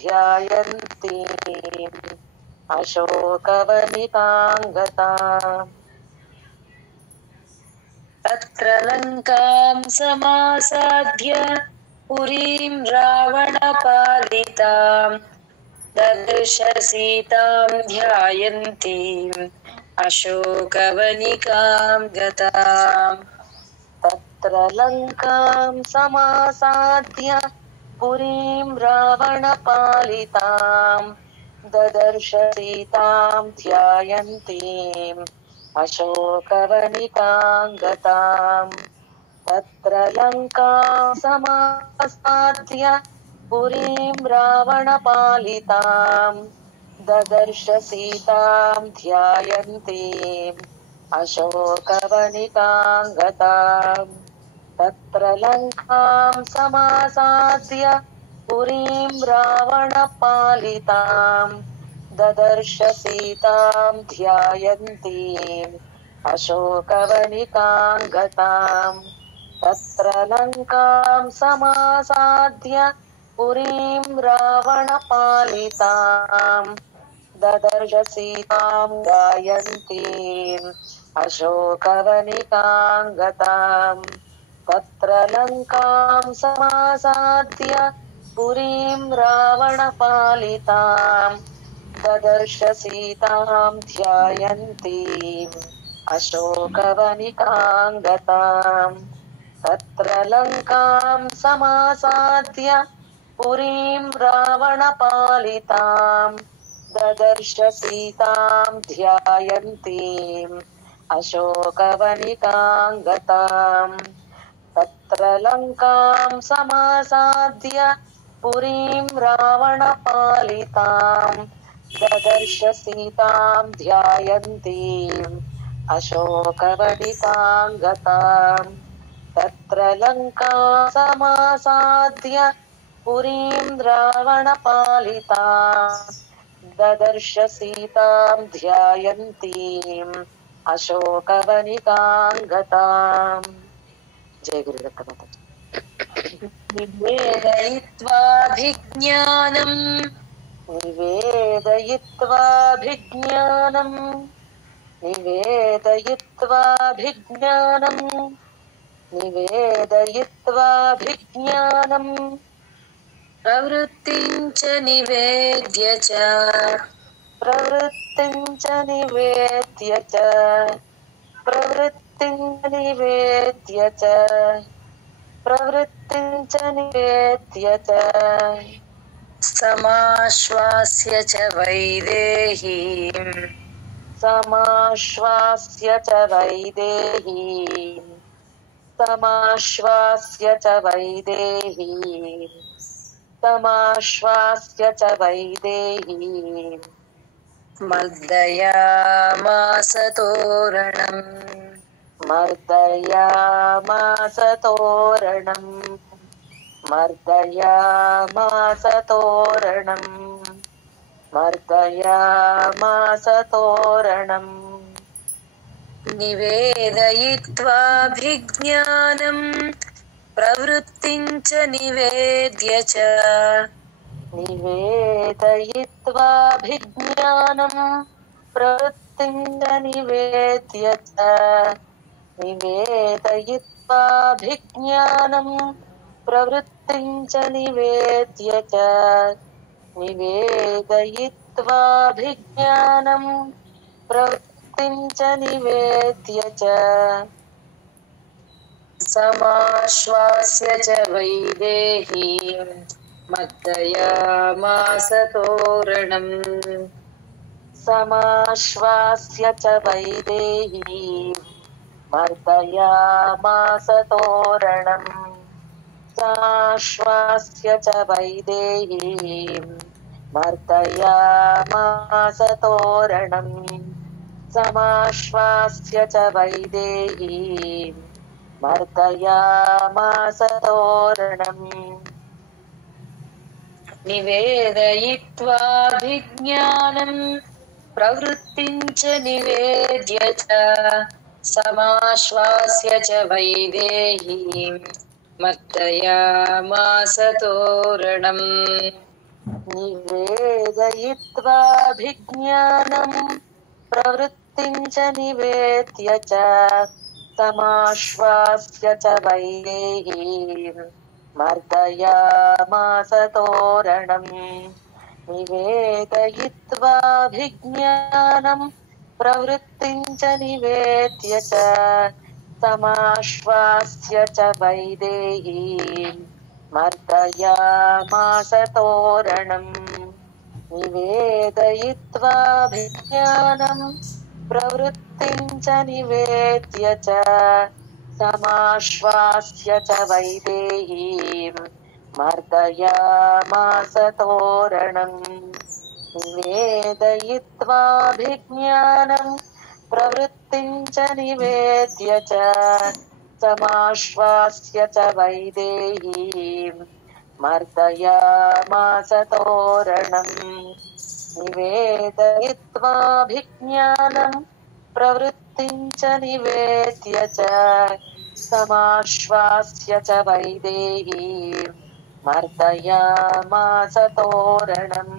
ध्यायन्तीम् अशोकवनिकाङ्गताम् तत्र लङ्कां समासाद्य पुरीं रावणपालिताम् ददर्श सीतां ध्यायन्तीम् अशोकवनिकां गताम् तत्र लङ्कां समासाद्य पुरीं रावणपालिताम् ददर्श सीतां ध्यायन्तीम् अशोकवनिकां गताम् तत्र लङ्कां समासाद्य पुरीं रावणपालिताम् ददर्श सीतां ध्यायन्तीम् अशोकवनिकां गताम् तत्र लङ्कां समासाद्य पुरीं रावणपालिताम् ददर्श सीतां ध्यायन्तीम् अशोकवनिकां गताम् तत्र लङ्कां समासाद्य पुरीं रावणपालिताम् ददर्श सीतां ध्यायन्तीम् अशोकवनिकां गताम् तत्र लङ्कां समासाद्य पुरीं रावणपालिताम् ददर्श सीतां ध्यायन्तीम् अशोकवनिकां गताम् तत्र लङ्कां समासाद्य पुरीं रावणपालिताम् ददर्श सीतां ध्यायन्तीम् अशोकवनिकां गताम् तत्र लङ्कां समासाद्य पुरीं रावणपालिताम् ददर्श सीतां ध्यायन्तीम् अशोकवनिकां गताम् तत्र लङ्कां समासाद्य पुरीं रावणपालिताम् ददर्श सीतां ध्यायन्तीम् अशोकवनिकां गताम्। जय गुरुदत्त माता। निवेदयित्वाभिज्ञानम् प्रवृत्तिं च निवेद्य च समाश्वास्य च वैदेहीम् मर्दयामास तोरणम् निवेदयित्वाभिज्ञानम् प्रवृत्तिं च निवेद्य च समाश्वास्य च वैदेहीम् मर्दयामास तोरणम् निवेदयित्वाभिज्ञानम् प्रवृत्तिं च निवेद्य च समाश्वास्य च वैदेहीम् मर्दयामास तोरणम् निवेदयित्वाभिज्ञानम् प्रवृत्तिं च निवेद्य च समाश्वास्य च वैदेहीम् मर्दयामास तोरणम् निवेदयित्वाभिज्ञानम् प्रवृत्तिं च निवेद्य च समाश्वास्य च वैदेहीम् मर्दयामास तोरणम् निवेदयित्वाभिज्ञानम् प्रवृत्तिं च निवेद्य च समाश्वास्य च वैदेहीम् मर्दयामास तोरणम् निवेदयित्वाभिज्ञानम् प्रवृत्तिं च निवेद्य च समाश्वास्य च वैदेहीम् मर्दयामास तोरणम् निवेदयित्वाभिज्ञानम् प्रवृत्तिं च निवेद्य च समाश्वास्य च वैदेहीम् मर्दयामास तोरणम्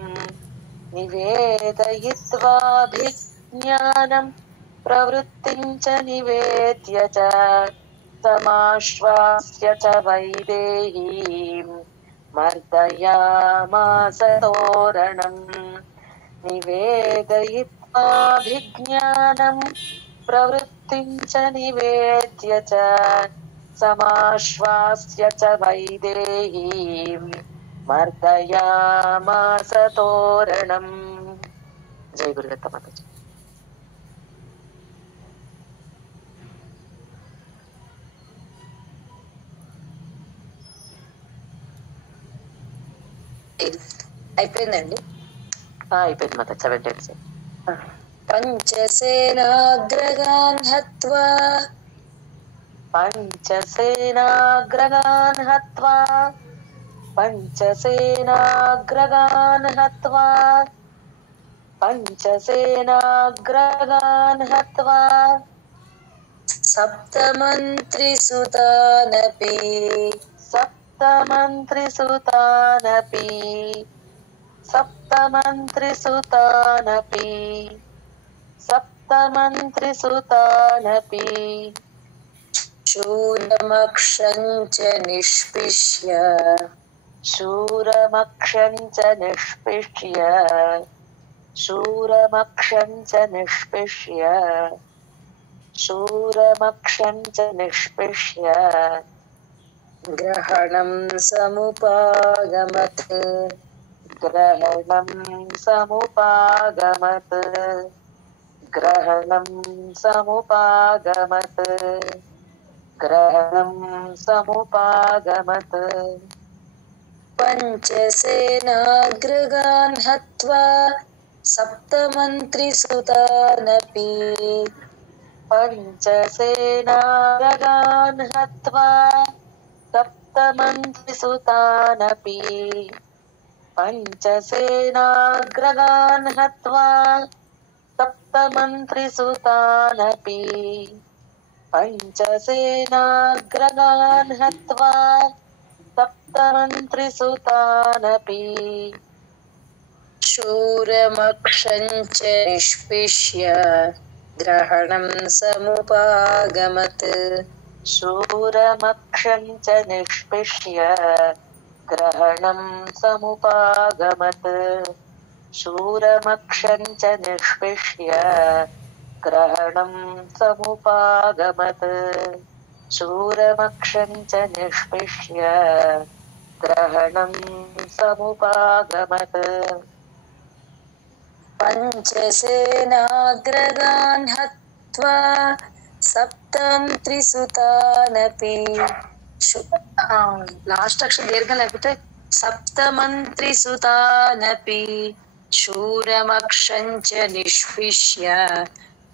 निवेदयित्वाभिज्ञानम् प्रवृत्तिं च निवेद्य च समाश्वास्य च वैदेहीम् मर्दयामास तोरणम् निवेदयित्वाभिज्ञानम् प्रवृत्तिं च निवेद्य च समाश्वास्य च वैदेहीम् मर्दयामास तोरणम् जय गुरुदत्त माताजी అయిపోయిందండి. అయిపోయింది మాత 17 పంచసేనాగ్రగాన్ హత్వా పంచసేనాగ్రగాన్ హత్వా పంచసేనాగ్రగాన్ హత్వా పంచసేనాగ్రగాన్ హత్వా సప్తమంత్రిసుతానపి సప్తమంత్రిసుతానపి సప్తమంత్రిసుతానపి సప్తమంత్రిసుతానపి శూరమక్షం చ నిష్పిష్య శూరమక్షం చ నిష్పిష్య శూరమక్షం చ నిష్పిష్య శూరమక్షం చ నిష్పిష్య గ్రహణం సముపాగమత్ గ్రహణం సముపాగమత్ గ్రహణం సముపాగమత్ గ్రహణం సముపాగమత్ పంచసేనాగ్రగాన్ హత్వా సప్తమంత్రిసుతానపి పంచసేనాగ్రగాన్ హత్వా సప్తమంత్రిసుతానపి పంచసేనాగ్రగాన్ హత్వా సప్తమంత్రిసుతానపి పంచసేనాగ్రగాన్ హత్వా సప్తమంత్రిసుతానపి శూరమక్షం చ నిష్పిష్య గ్రహణం సముపాగమత్ శూరమక్షం చ నిష్పిష్య గ్రహణం సముపాగమత్ శూరమక్షం చ నిష్పిష్య గ్రహణం సముపాగమత్ శూరమక్షం చ నిష్పిష్య గ్రహణం సముపాగమత్ పంచసేనాగ్రగాన్ హత్వా సప్తమంత్రిసుతానపి లాస్ట్ అక్షరం దీర్ఘం లేకపోతే సప్తమంత్రిసుతానపి శూరమక్షం చ నిష్పిష్య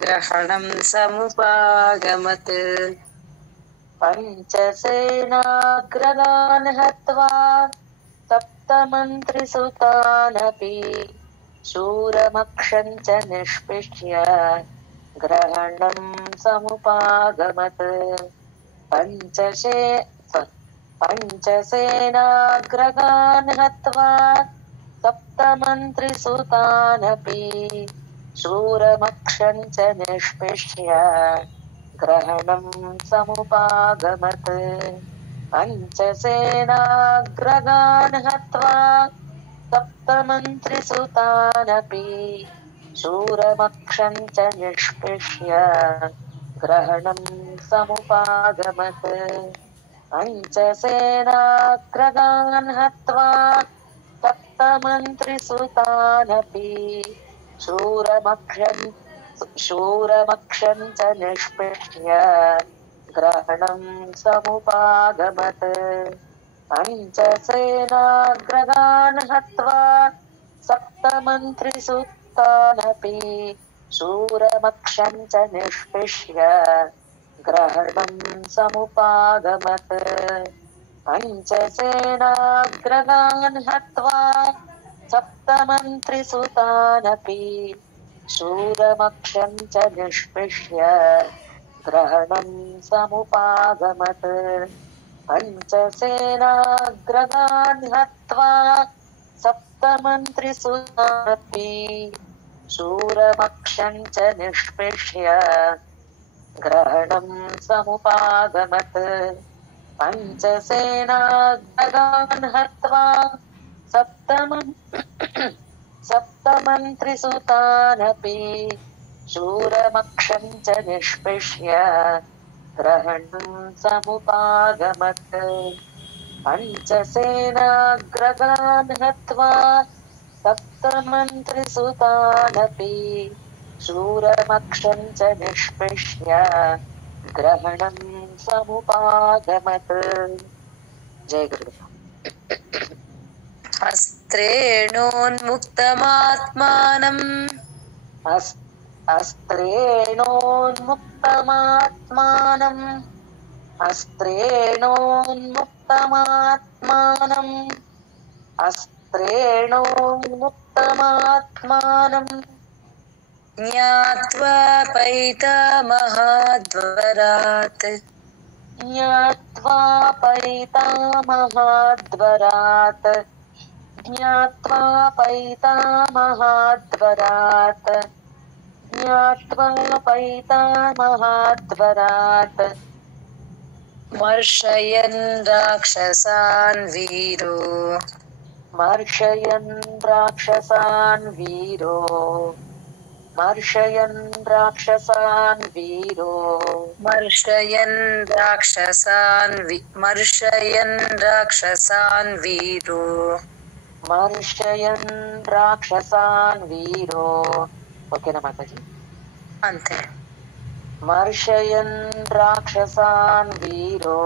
గ్రహణం సముపాగమత్ పంచసేనాగ్రగాన్ హత్వా సప్తమంత్రిసుతానపి శూరమక్షం చ నిష్పిష్య గ్రహణం సముపాగమత్ పంచసేనాగ్రగాన్ హత్వా सप्तमन्त्रिसुतानपि शूरमक्षं च निष्पिष्य ग्रहणं समुपागमत् पञ्चसेनाग्रगान् हत्वा सप्तमन्त्रिसुतानपि शूरमक्षं च निष्पिष्य ग्रहणं समुपागमत् पञ्चसेनाग्रगान् हत्वा सप्तमन्त्रिसुतानपि शूरमक्षं च निष्पिष्य ग्रहणं समुपागमत् पञ्चसेनाग्रगान् हत्वा सप्तमन्त्रिसुतानपि शूरमक्षं च निष्पिष्य ग्रहणं समुपागमत् पञ्चसेनाग्रगान् हत्वा सप्तमन्त्रिसुतानपि शूरमक्षं च निष्पिष्य ग्रहणं समुपागमत् पञ्चसेनाग्रगान् हत्वा सप्तमन्त्रिसुतानपि शूरमक्षं च निष्पिष्य ग्रहणं समुपागमत् पञ्चसेनाग्रगान् हत्वा सप्तमन्त्रिसुतानपि शूरमक्षं च निष्पिष्य ग्रहणं समुपागमत् पञ्चसेनाग्रगान् हत्वा सप्तमन्त्रिसुतानपि शूरमक्षं च निष्पिष्य ग्रहणं समुपागमत्। जय गुरुदेव। अस्त्रेणोन्मुक्तमात्मानम् अस्त्रेणोन्मुक्तमात्मानम् अस्त्रेणोन्मुक्तमात्मानम् अस्त्रेणोन्मुक्तमात्मानम् ज्ञात्वा पैतामहाद्वरात् ज्ञात्वा पैतामहाद्वरात् ज्ञात्वा पैतामहाद्वरात् ज्ञात्वा पैतामहाद्वरात् मर्शयन् राक्षसान् वीरो मर्शयन् राक्षसान् वीरो मर्शयन् राक्षसान् वीरो मर्शयन् राक्षसान् वीरो मर्शयन् राक्षसान् वीरो। ओकेना माताजी? अंते। मर्शयन् राक्षसान् वीरो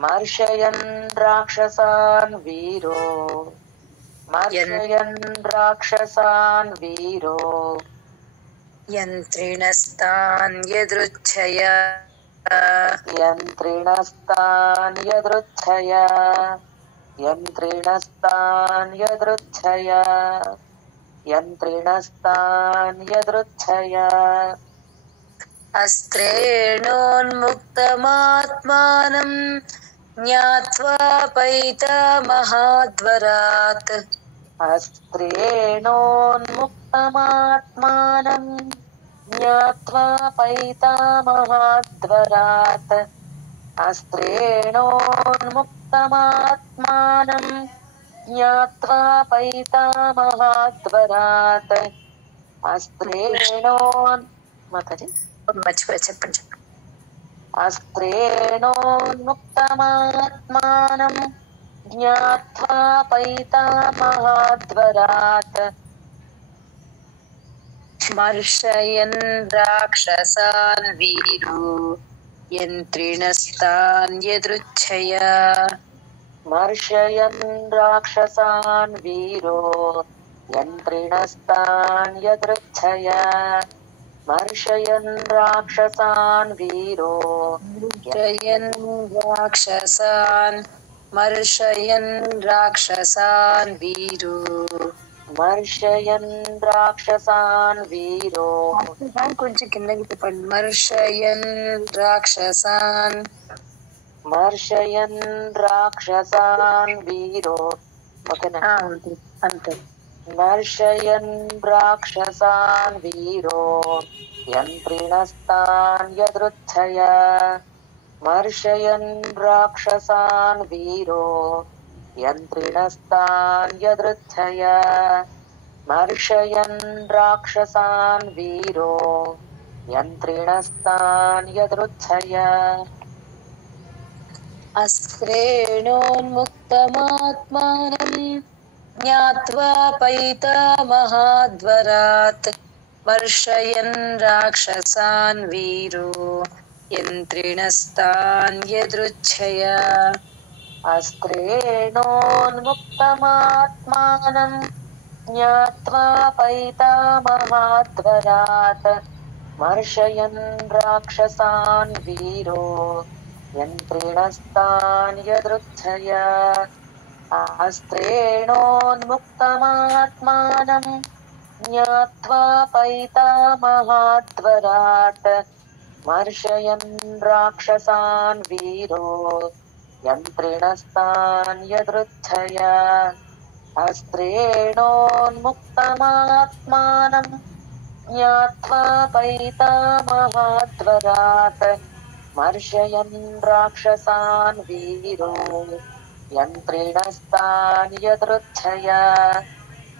मर्शयन् राक्षसान् वीरो मर्शयन् राक्षसान् वीरो यन्त्रिणस्तान् यदृच्छया यन्त्रिणस्तान् यदृच्छया यन्त्रिणस्तान् यदृच्छया यन्त्रिणस्तान् यदृच्छया अस्त्रेणोन्मुक्तमात्मानं ज्ञात्वा पैतामहाद्वरात् अस्त्रेणोन्मुक्तमात्मानं ज्ञात्वा पैतामहाद्वरात् अस्त्रेणोन्मुक्तमात्मानं ज्ञात्वा पैतामहाद्वरात् माताजी अस्त्रेणोन्मुक्तमात्मानं ज्ञात्वा पैतामहाद्वरात् मर्शयन् राक्षसान् वीरो यन्त्रिणस्तान् यदृच्छया मर्शयन् राक्षसान् वीरो यन्त्रिणस्तान् यदृच्छया मर्शयन् राक्षसान् वीरो मर्शयन् राक्षसान् वीरो मर्शयन् राक्षसान् वीरो కొంచెం కిందకి తిప్పండి మర్షయన్ राक्षसान् वीरो। ओकेना? అంతే. మర్షయన్ రాక్షసాన్ వీరో యంత్రిణస్తాన్ యదృచ్ఛయ మర్షయన్ రాక్షసాన్ వీరో యంత్రిణస్తాన్ యదృచ్ఛయ మర్షయన్ రాక్షసాన్ వీరో యంత్రిణస్తాన్ యదృచ్ఛయ అస్త్రేణోన్ముక్తమాత్మానం జ్ఞాత్వా పైతామహాద్వరాత్ వర్షయన్ రాక్షసాన్ వీరో యంత్రిణస్తాన్ యదృచ్ఛయ అస్త్రేణోన్ముక్తమాత్మానం జ్ఞాత్వా పైతామహాద్వరాత్ మర్షయన్ రాక్షసాన్ వీరో యంత్రిణస్తాన్ యదృచ్ఛయ అస్త్రేణోన్ముక్తమాత్మానం జ్ఞాత్వా పైతామహాద్వరాత్ మర్షయన్ రాక్షసాన్ వీరో యంత్రిణస్తాన్ యదృచ్ఛయ అస్త్రేణోన్ముక్తమాత్మానం జ్ఞాత్వా పైతామహాద్వరాత్ మర్షయన్ రాక్షసాన్ వీరో యంత్రిణస్తాన్ యదృచ్ఛయ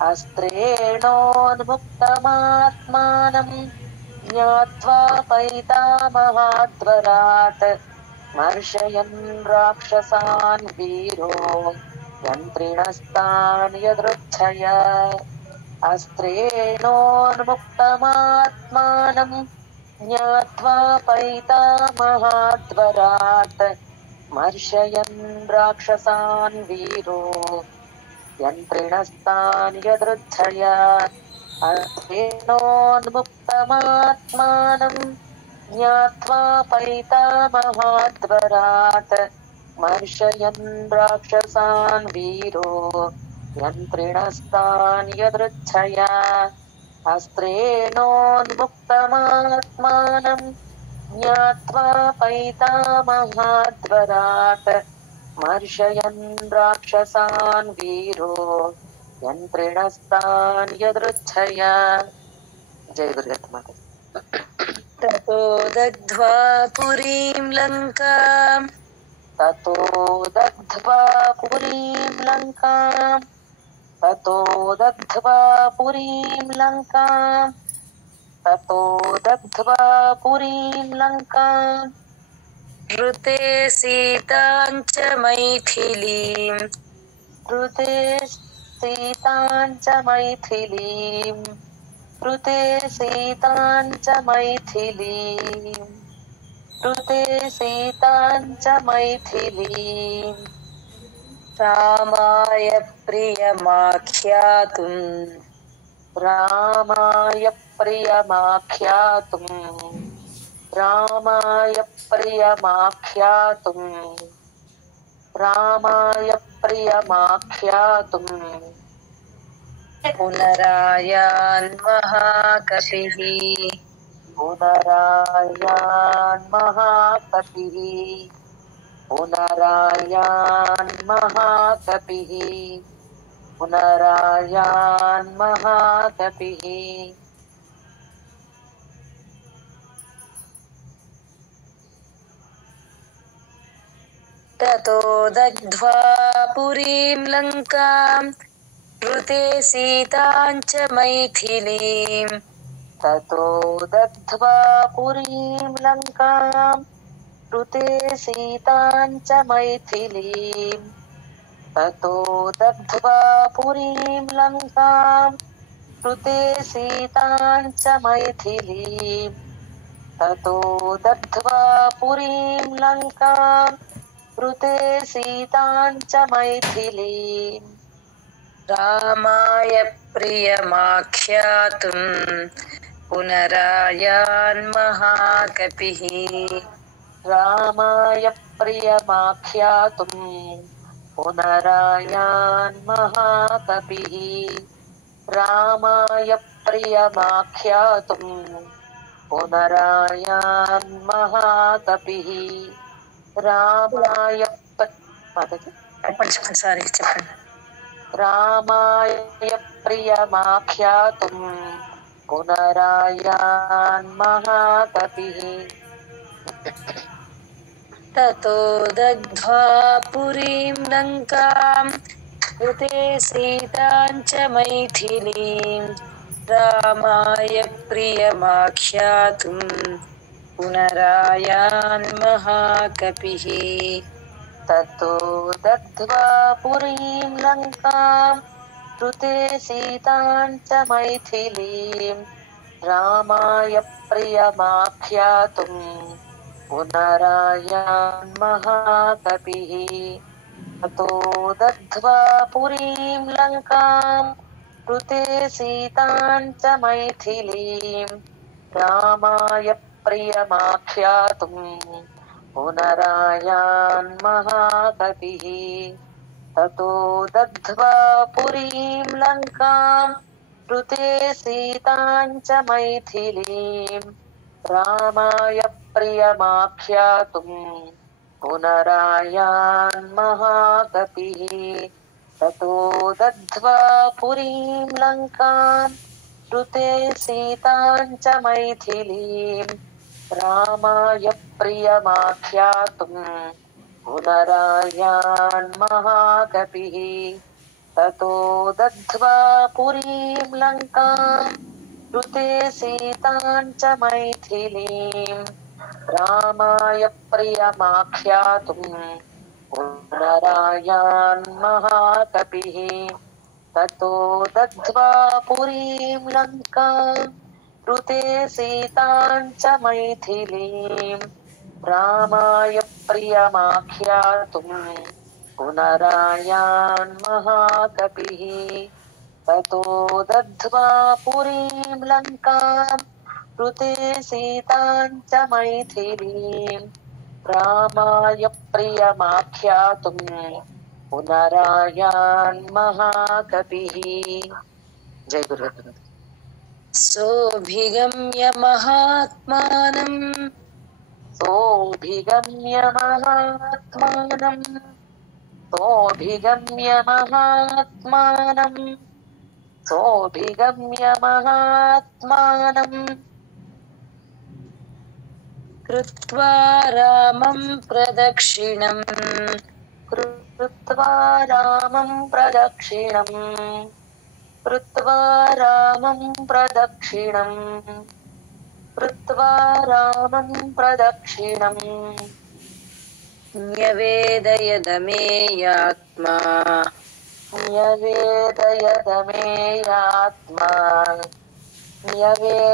అస్త్రేణోన్ముక్తమాత్మానం జ్ఞాత్వా పైతామహాద్వరాత్ మర్షయన్ రాక్షసాన్ వీరో యంత్రిణస్తాన్ యదృచ్ఛయ అస్త్రేణోన్ముక్తమాత్మానం జ్ఞాత్వా పైతామహాద్వరాత్ మర్షయన్ రాక్షసాన్ వీరో యంత్రిణస్తాన్ యదృచ్ఛయ అస్త్రేణోన్ముక్తమాత్మానం జ్ఞాత్వా పైతామహాద్వరాత్ మర్షయన్ రాక్షసాన్ వీరో యంత్రిణస్తాన్ యదృచ్ఛయ అస్త్రేణోన్ముక్తమాత్మానం జ్ఞాత్వా పైతామహాద్వరాత్ మర్షయన్ రాక్షసాన్ వీరో యంత్రిణస్తాన్ యదృచ్ఛయ. జయ గురుదత్త మాత. తతో దగ్ధ్వా పురీం లంకాం తతో దగ్ధ్వా పురీం లంకాం తతో దగ్ధ్వా పురీం లంకాం తతో దగ్ధ్వా పురీం లంకాం ఋతే సీతాంచ మైథిలీం ఋతే సీతాంచ మైథిలీం ఋతే సీతాంచ మైథిలీం ఋతే సీతాంచ మైథిలీం రామాయ ప్రియమాఖ్యాతుం రామాయ ప్రియమాఖ్యాతుం రామాయ ప్రియమాఖ్యాతుం రామాయ ప్రియమాఖ్యాతుం పునరాయాన్ మహాకపిః పునరాయాన్ మహాకపిః పునరాయాన్ మహాకపిః పునరాయాన్ మహాకపిః. తతో దగ్ధ్వా పురీం లంకాం ఋతే సీతాంచ మైథిలీం తతో దగ్ధ్వా పురీం లంకాం ఋతే సీతాంచ మైథిలీం తతో దగ్ధ్వా పురీం లంకాం ఋతే సీతాంచ మైథిలీం తతో దగ్ధ్వా పురీం లంకాం ఋతే సీతాంచ మైథిలీం రామాయ ప్రియమాఖ్యాతుం పునరాయాన్ మహాకపిః రామాయ ప్రియమాఖ్యాతుం పునరాయాన్ మహాకపిః రామాయ ప్రియమాఖ్యాతుం పునరాయాన్ మహాకపిః రామాయ చెప్పండి సారీ చెప్పండి. रामाय प्रियमाख्यातुम् पुनरायान् महाकपिः ततो दग्ध्वा पुरीं लङ्काम् ऋते सीतां च मैथिलीं रामाय प्रियमाख्यातुम् पुनरायान् महाकपिः ततो दग्ध्वा पुरीं लङ्काम् ऋते सीतां च मैथिलीं रामाय प्रियमाख्यातुम् पुनरायान् महाकपिः ततो दग्ध्वा पुरीं लङ्काम् ऋते सीतां च मैथिलीं रामाय प्रियमाख्यातुम् पुनरायान् महाकपिः ततो दग्ध्वा पुरीं लङ्काम् ऋते सीतां च मैथिलीं रामाय प्रियमाख्यातुम् पुनरायान् महाकपिः ततो दग्ध्वा पुरीं लङ्काम् ऋते सीतां च मैथिलीं रामाय प्रियमाख्यातुम् पुनरायान् महाकपिः ततो दग्ध्वा पुरीं लङ्काम् ऋते सीतां च मैथिलीं रामाय प्रियमाख्यातुम् पुनरायान् महाकपिः ततो दग्ध्वा पुरीं लङ्काम् ऋते सीतां च मैथिलीं रामाय प्रियमाख्यातुम् पुनरायान् महाकपिः ततो दग्ध्वा पुरीं लङ्काम् ऋते सीतां च मैथिलीं रामाय प्रियमाख्यातुम् पुनरायान् महाकपिः जय गुरुदेव सोऽभिगम्य महात्मानम् सोऽभिगम्य महात्मानम् सोऽभिगम्य महात्मानम् सोऽभिगम्य महात्मानम् कृत्वा रामं प्रदक्षिणम् कृत्वा रामं प्रदक्षिणम् कृत्वा रामं प्रदक्षिणम् कृत्वा रामं प्रदक्षिणम् न्यवेदयदमेयात्मा न्यवेदयदमेयात्मा न्यवेदयदमेयात्मा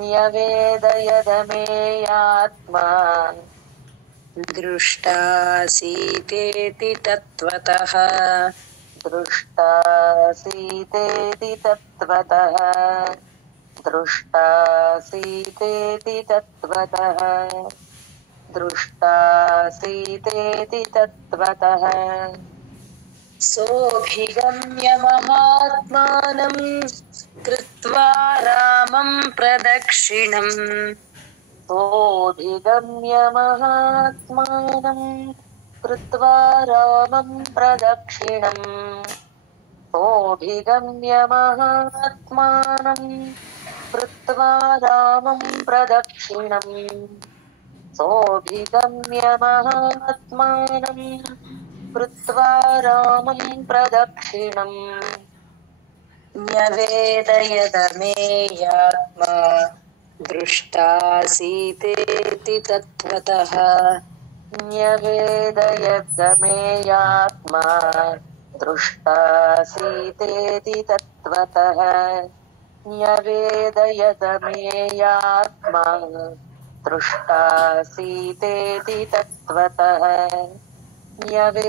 न्यवेदयदमेयात्मा दृष्टासीतेति तत्त्वतः दृष्टासीतेति तत्त्वतः दृष्टासीतेति तत्त्वतः दृष्टासीतेति तत्त्वतः सोऽभिगम्य महात्मानं कृत्वा रामं प्रदक्षिणम् सोऽभिगम्य महात्मानम् कृत्वा रामं प्रदक्षिणम् सोऽभिगम्य महात्मानम् कृत्वा रामं प्रदक्षिणम् सोऽभिगम्य महात्मानम् कृत्वा रामं प्रदक्षिणम् न्यवेदयदमेयात्मा दृष्टासीतेति तत्त्वतः न्यवेदयदमेयात्मा दृष्टासीतेति तत्त्वतः न्यवेदयदमेयात्मा दृष्टासीतेति तत्त्वतः न्यवेदयदमेयात्मा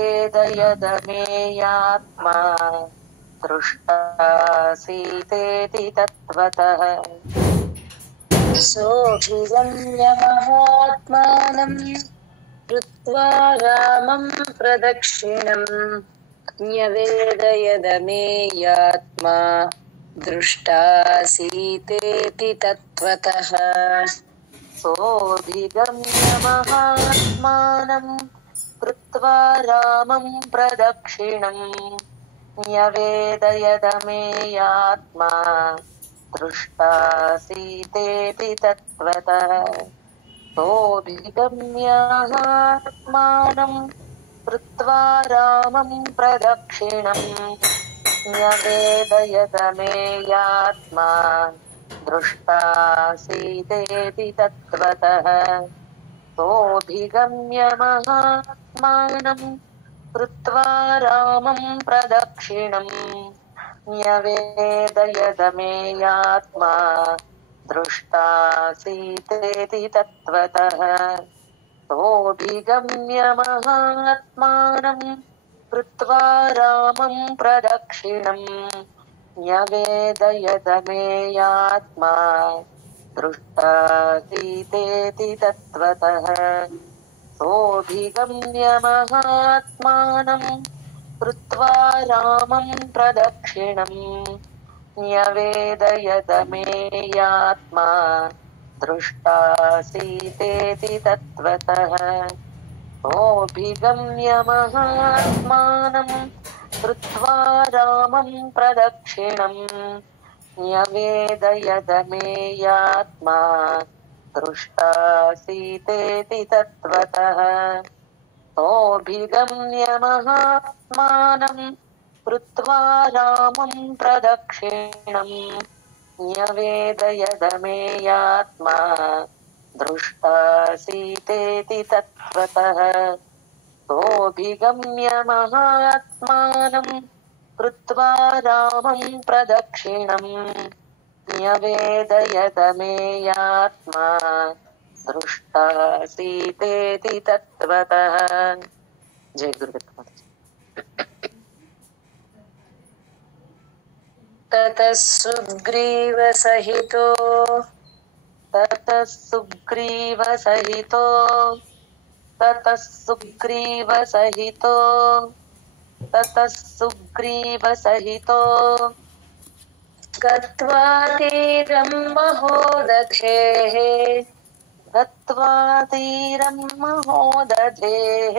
दृष्टासीतेति तत्त्वतः सोऽभिगम्य महात्मानं कृत्वा रामं प्रदक्षिणम् न्यवेदयदमेयात्मा दृष्टासीतेति तत्त्वतः सोऽभिगम्य महात्मानम् कृत्वा रामं प्रदक्षिणम् न्यवेदयदमेयात्मा दृष्टासीतेति तत्त्वतः सोऽभिगम्यात्मानं कृत्वा रामं प्रदक्षिणम् न्यवेदयदमेयात्मा दृष्टासीतेति तत्त्वतः सोऽभिगम्य महात्मानं कृत्वा रामं प्रदक्षिणम् न्यवेदयदमेयात्मा दृष्टासीतेति तत्त्वतः सोऽभिगम्य महात्मानं कृत्वा रामं प्रदक्षिणम् न्यवेदयदमेयात्मा दृष्टासीतेति तत्त्वतः सोऽभिगम्य महात्मानं कृत्वा रामं प्रदक्षिणम् न्यवेदयदमेयात्मा दृष्टासीतेति तत्त्वतः सोऽभिगम्य महात्मानं कृत्वा रामं प्रदक्षिणम् न्यवेदयदमेयात्मा दृष्टासीतेति तत्त्वतः सोऽभिगम्य महात्मानं कृत्वा रामं प्रदक्षिणम् न्यवेदयदमेयात्मा दृष्टासीतेति तत्त्वतः सोऽभिगम्य महात्मानं कृत्वा रामं प्रदक्षिणम् न्यवेदयदमेयात्मा दृष्टासीतेति तत्त्वतः जय गुरुदत्त। ततः सुग्रीवसहितो ततः सुग्रीवसहितो ततः सुग्रीवसहितो ततः सुग्रीवसहितो गत्वा तीरं महोदधेः गत्वा तीरं महोदधेः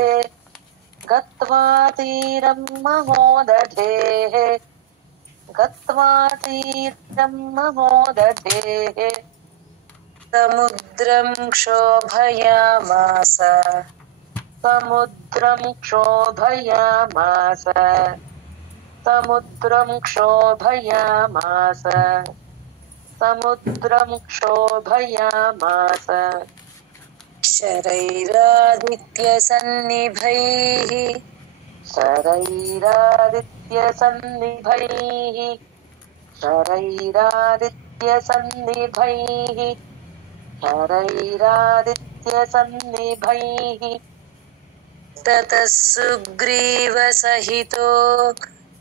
गत्वा तीरं महोदधेः गत्वा तीरं महोदधेः समुद्रं क्षोभयामास समुद्रं क्षोभयामास समुद्रं क्षोभयामास समुद्रं क्षोभयामास शरैरादित्यसन्निभैः शरैरादित्यसन्निभैः शरैरादित्यसन्निभैः शरैरादित्यसन्निभैः ततः सुग्रीवसहितो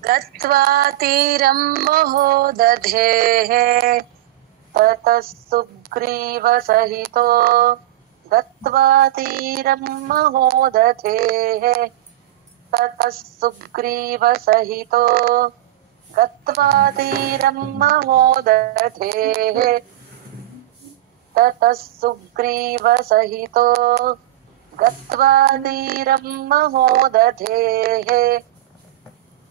गत्वा तीरं महोदधेः ततः सुग्रीवसहितो गत्वा तीरं महोदधेः ततः सुग्रीवसहितो गत्वा तीरं महोदधेः ततः सुग्रीवसहितो गत्वा तीरं महोदधेः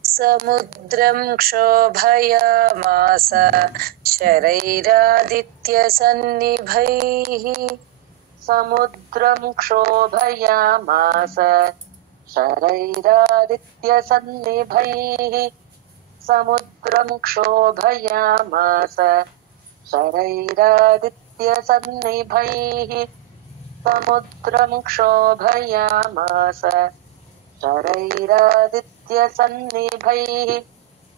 समुद्रं क्षोभयामास शरैरादित्यसन्निभैः समुद्रं क्षोभयामास शरैरादित्यसन्निभैः समुद्रं क्षोभयामास शरैरादित्यसन्निभैः समुद्रं क्षोभयामास शरैरादित्यसन्निभैः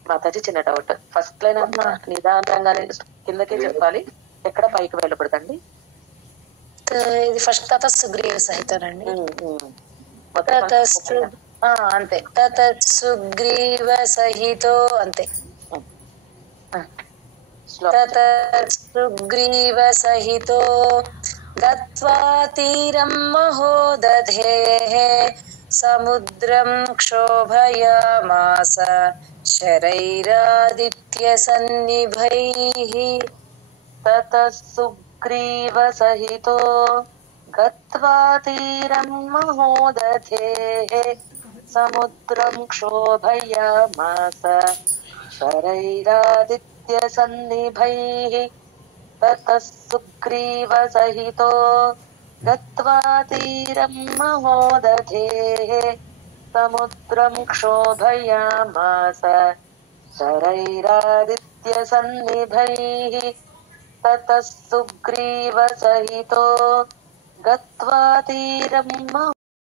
మాతాజీ చిన్న డౌట్ ఫస్ట్ లైన్ అన్న నిదానంగానే కిందకే చెప్పాలి ఎక్కడ పైకి వెళ్ళకూడదండి ఇది ఫస్ట్ తతః సుగ్రీవ సహితనండి అంతే తతః సుగ్రీవ సహితో అంతే తతః సుగ్రీవ సహితో గత్వా తీరం మహోదధేః సముద్రం క్షోభయామాస శరైరాదిత్యసన్నిభైః తతః సుగ్రీవసహితో गत्वा तीरं महोदधेः समुद्रं क्षोभयामास शरैरादित्यसन्निभैः ततः सुग्रीवसहितो गत्वा तीरं महोदधेः समुद्रं क्षोभयामास शरैरादित्यसन्निभैः ततः सुग्रीवसहितो गत्वा तीरं